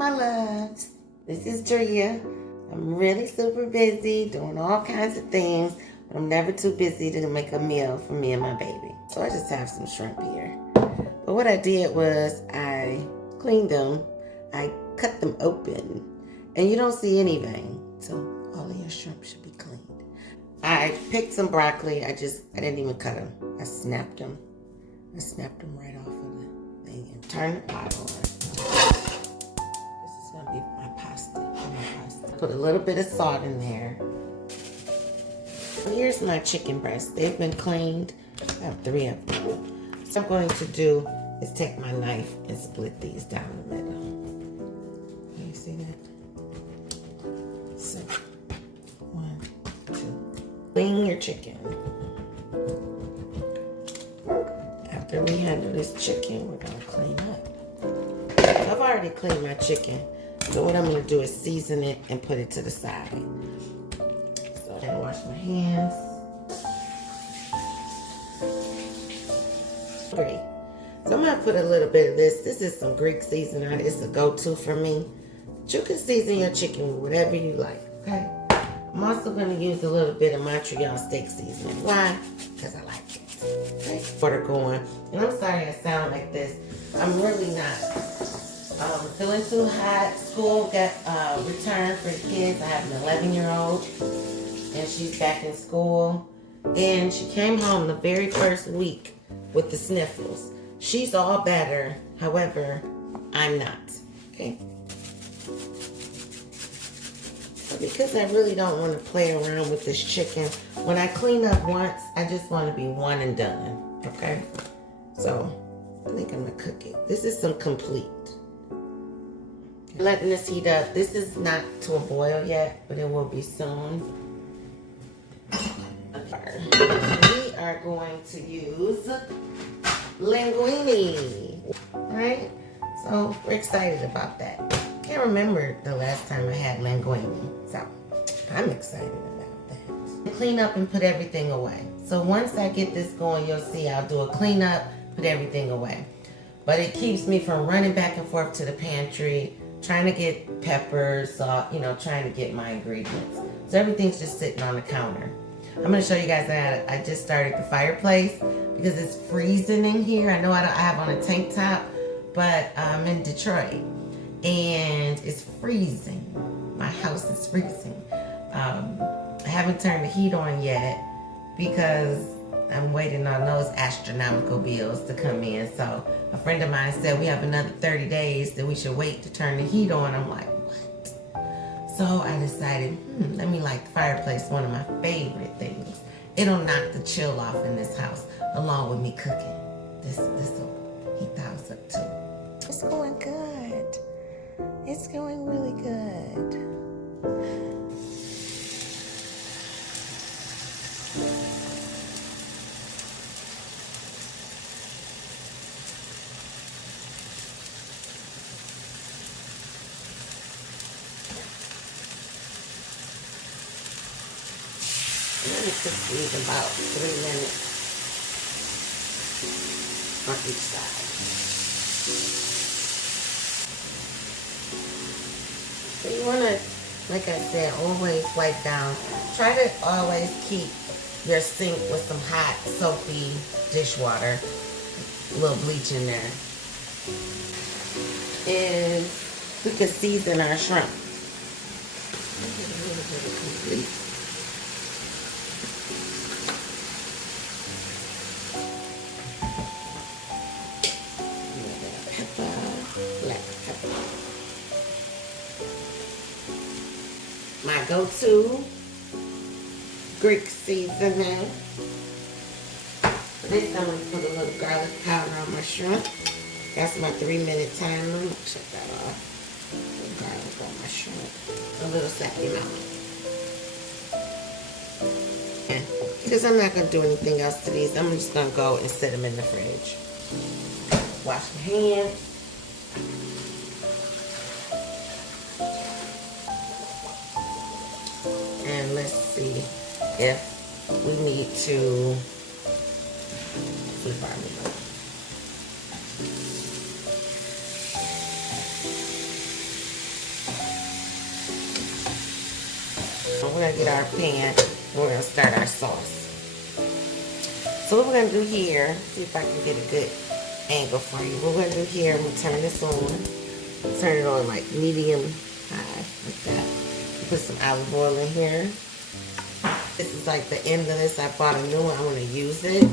my loves. This is Drea. I'm really super busy doing all kinds of things, but I'm never too busy to make a meal for me and my baby. So I just have some shrimp here. But what I did was I cleaned them. I cut them open, and you don't see anything. So all of your shrimp should be cleaned. I picked some broccoli. I didn't even cut them. I snapped them. I snapped them right off of the thing and turned the pot on. This is gonna be my pasta. Put a little bit of salt in there. Here's my chicken breasts. They've been cleaned. I have 3 of them. So what I'm going to do is take my knife and split these down the middle. Can you see that? So, 1, 2. Clean your chicken. After we handle this chicken, we're gonna clean up. I've already cleaned my chicken. So what I'm gonna do is season it and put it to the side. So then wash my hands. Great. So I'm gonna put a little bit of this. This is some Greek seasoning. It's a go-to for me. But you can season your chicken with whatever you like, okay? I'm also gonna use a little bit of Montreal steak seasoning. Why? Because I like it. Okay. Water going. And I'm sorry I sound like this. I'm really not feeling too hot. School got returned for the kids. I have an 11-year-old, and she's back in school. And she came home the very first week with the sniffles. She's all better. However, I'm not. Okay. So because I really don't want to play around with this chicken, when I clean up once, I just want to be one and done. Okay. So I think I'm gonna cook it. This is some complete. Letting this heat up. This is not to a boil yet, but it will be soon. We are going to use linguine, right? So we're excited about that. Can't remember the last time I had linguine, so I'm excited about that. Clean up and put everything away. So once I get this going, you'll see I'll do a clean up, put everything away. But it keeps me from running back and forth to the pantry, trying to get peppers, salt, trying to get my ingredients. So everything's just sitting on the counter. I'm going to show you guys that I just started the fireplace because it's freezing in here. I know I have on a tank top, but I'm in Detroit and it's freezing. My house is freezing. I haven't turned the heat on yet because I'm waiting on those astronomical bills to come in. So a friend of mine said we have another 30 days that we should wait to turn the heat on. I'm like, what? So I decided, let me light the fireplace, one of my favorite things. It'll knock the chill off in this house along with me cooking. This will heat the house up too. It's going good. It's going really good. Let me cook these about 3 minutes on each side. So you want to, like I said, always wipe down. Try to always keep your sink with some hot, soapy dishwater. A little bleach in there. And we can season our shrimp. My go-to Greek seasoning. For this, I'm going to put a little garlic powder on my shrimp. That's my 3-minute timer. Check that off. A little garlic on my shrimp. A little slightly amount. And because I'm not going to do anything else to these, I'm just going to go and set them in the fridge. Wash my hands. And let's see if we need to flip our meat. we're gonna get our pan and we're gonna start our sauce. So what we're gonna do here, see if I can get a good angle for you. What we're gonna do here, I'm gonna turn this on. Turn it on like medium high, like that. Put some olive oil in here. This is like the end of this. I bought a new one. I'm gonna use it.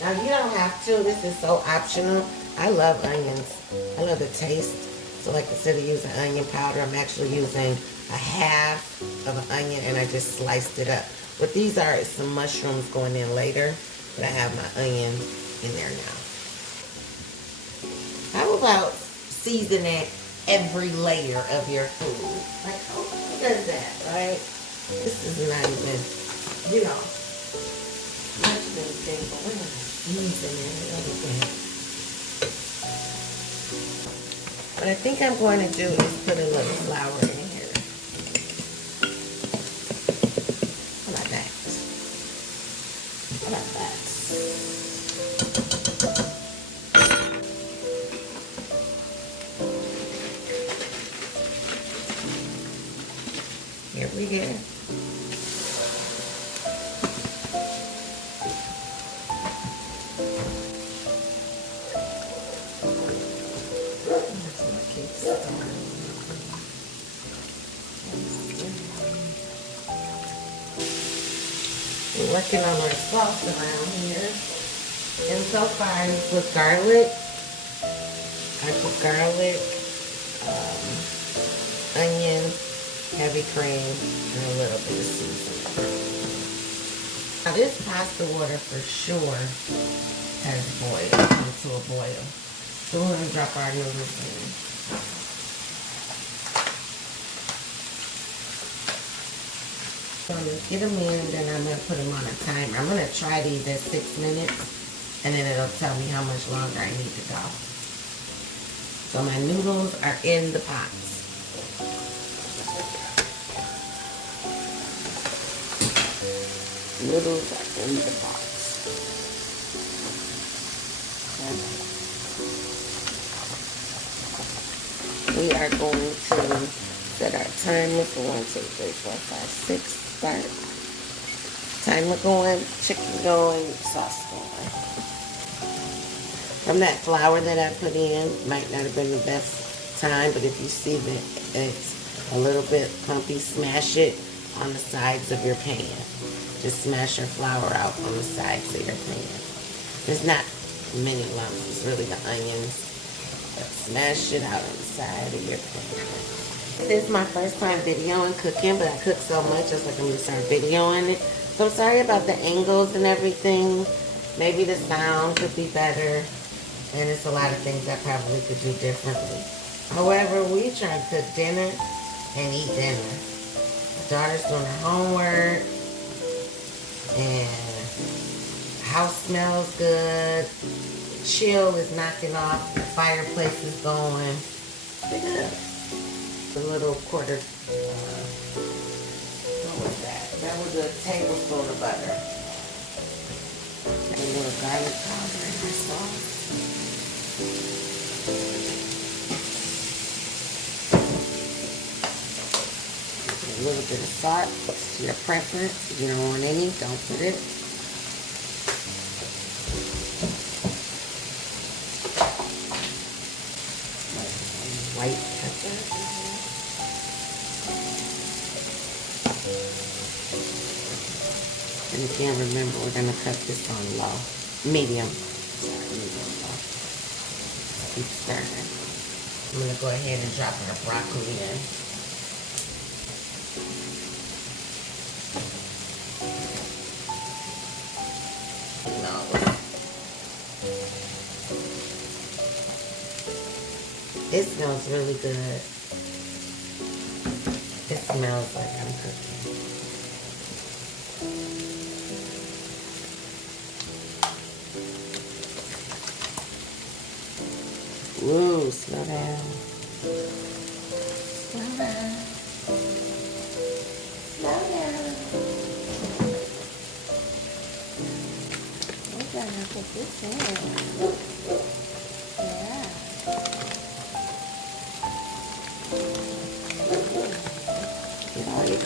Now you don't have to. This is so optional. I love onions. I love the taste. So like instead of using onion powder, I'm actually using a half of an onion and I just sliced it up. What these are is some mushrooms going in later, but I have my onion in there now. How about seasoning every layer of your food? Like, who does that, right? This is not even, you know, much of anything, but we're gonna season everything. What I think I'm going to do is put a little flour in here. How about that? How about that? Here we go. We're working on our sauce around here. And so far it's with garlic. I put garlic, onion, heavy cream, and a little bit of seasoning. Now this pasta water for sure has boiled, come to a boil. So we're going to drop our noodles in. I'm going to get them in, then I'm going to put them on a timer. I'm going to try these at 6 minutes, and then it'll tell me how much longer I need to go. So my noodles are in the pots. Noodles are in the pots. We are going to set our timer for 1, 2, 3, 4, 5, 6. Start. Timer going, chicken going, sauce going. From that flour that I put in, might not have been the best time, but if you see that it's a little bit clumpy, smash it on the sides of your pan. Just smash your flour out on the sides of your pan. There's not many lumps, it's really the onions. But smash it out on the side of your pan. This is my first time videoing cooking, but I cook so much, I was like, I'm going to start videoing it. So I'm sorry about the angles and everything. Maybe the sound could be better. And it's a lot of things I probably could do differently. However, we try to cook dinner and eat dinner. My daughter's doing her homework. And the house smells good. Chill is knocking off. The fireplace is going. Yeah. A little quarter, what was that? That was a tablespoon of butter. And a little garlic powder in my sauce. A little bit of salt, to your preference. If you don't want any, don't put it. White pepper. And again, remember, we're going to cut this on low. Medium. Sorry, medium low. Keep stirring. I'm going to go ahead and drop our broccoli in. No. It smells really good. It smells like I'm cooking. Ooh, slow down. Slow down. Slow down. We gotta put this in.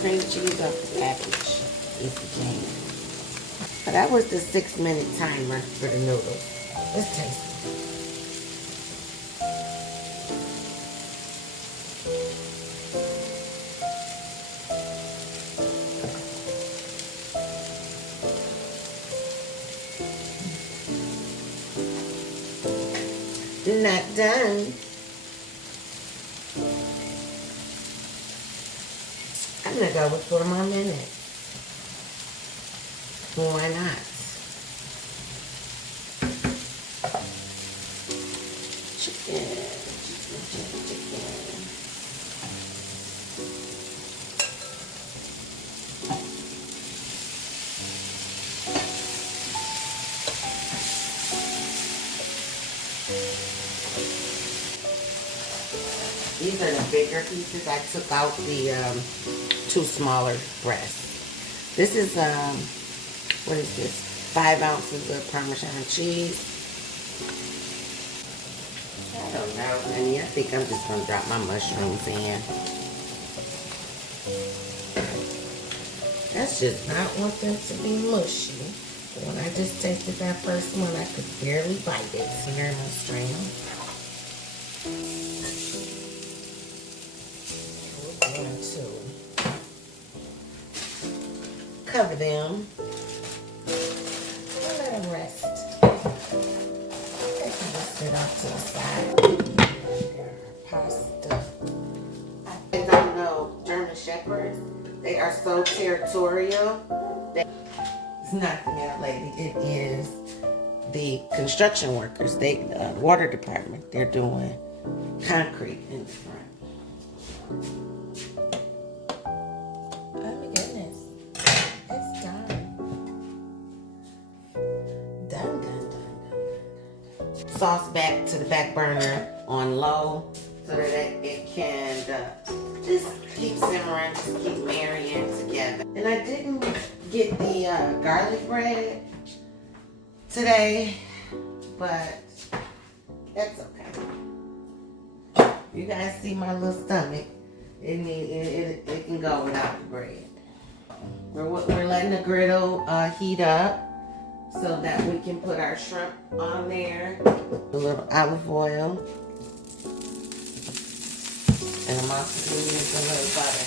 cream cheese off the package if you can. But that was the 6-minute timer for the noodles. It's tasty. Not done. I'm gonna go with 4 more minutes. Why not? Chicken. These are the bigger pieces. I took out the 2 smaller breasts. This is, what is this? 5 ounces of Parmesan cheese. I don't know, honey. I think I'm just going to drop my mushrooms in. That's just not want them to be mushy. When I just tasted that first one, I could barely bite it. Here in my stream. We're going to cover them and let them rest. They can just sit off to the side. Their pasta. I don't know German Shepherds. They are so territorial. It's not the mail lady. It is the construction workers. They, water department. They're doing concrete in the front. Oh my goodness. It's done. Done. Sauce back to the back burner on low so that it can just keep simmering, just keep marrying together. And I didn't get the garlic bread today, but that's okay. You guys see my little stomach. It can go without the bread. We're letting the griddle heat up so that we can put our shrimp on there. A little olive oil. And I'm also going to use a little butter.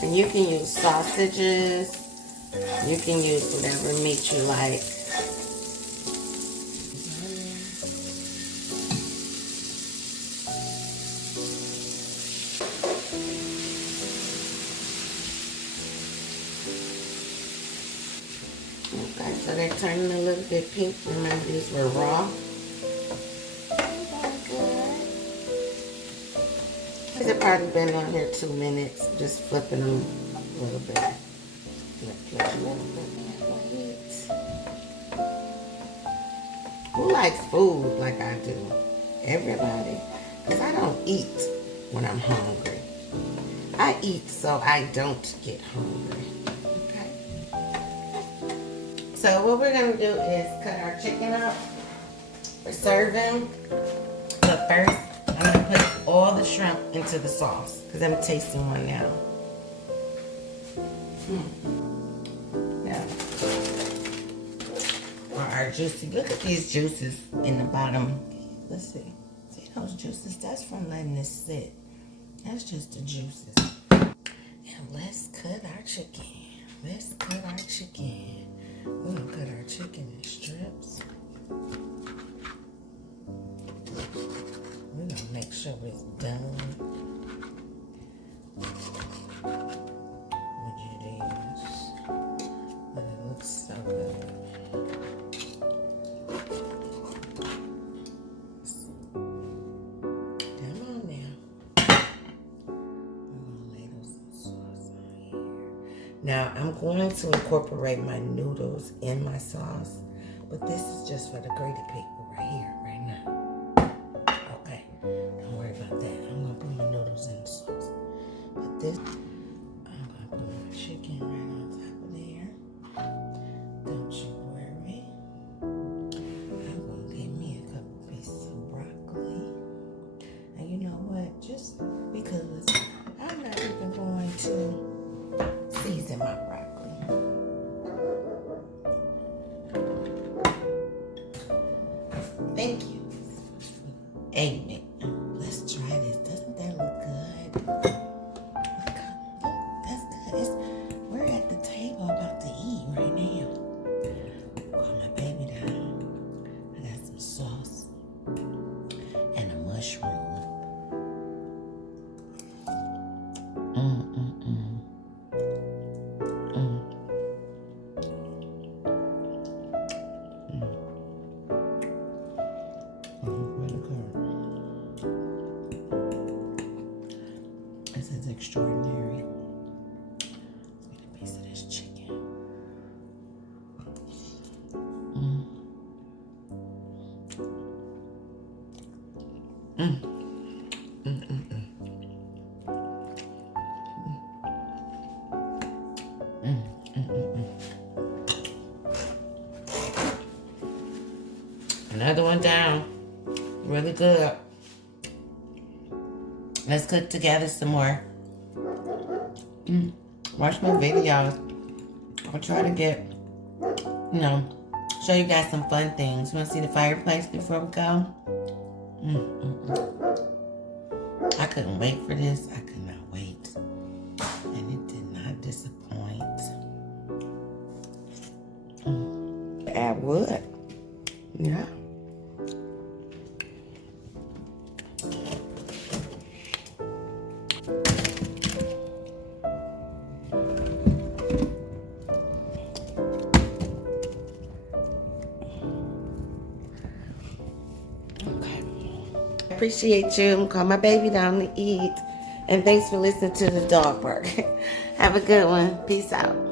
And you can use sausages. You can use whatever meat you like. Okay, so they're turning a little bit pink. Remember, these were raw. They've probably been on here 2 minutes, just flipping them a little bit. Flip a little bit. Wait. Who likes food like I do? Everybody. Because I don't eat when I'm hungry. I eat so I don't get hungry. Okay? So what we're going to do is cut our chicken up for serving. But first, I'm going to put all the shrimp into the sauce because I'm tasting one now. Now, for our juicy, look at these juices in the bottom. Let's see. See those juices? That's from letting this sit. That's just the juices. And let's cut our chicken. Let's cut our chicken. We're going to cut our chicken in strips. We're going to make sure it's done. Which it is. But it looks so good. Come on now. I'm going to ladle some sauce on here. Now, I'm going to incorporate my noodles in my sauce. But this is just for the greedy people right here, right now. Okay, don't worry about that. I'm gonna put my noodles in the sauce. But this, I'm gonna put my chicken right on top of there. Don't you worry. extraordinary. Let's get a piece of this chicken. Another one down. Really good. Let's cook together some more. Watch my videos. I'll try to get, show you guys some fun things. You want to see the fireplace before we go? I couldn't wait for this. I could not wait. And it did not disappoint. Add wood. Yeah. Appreciate you. Call my baby down to eat. And thanks for listening to the dog bark. Have a good one. Peace out.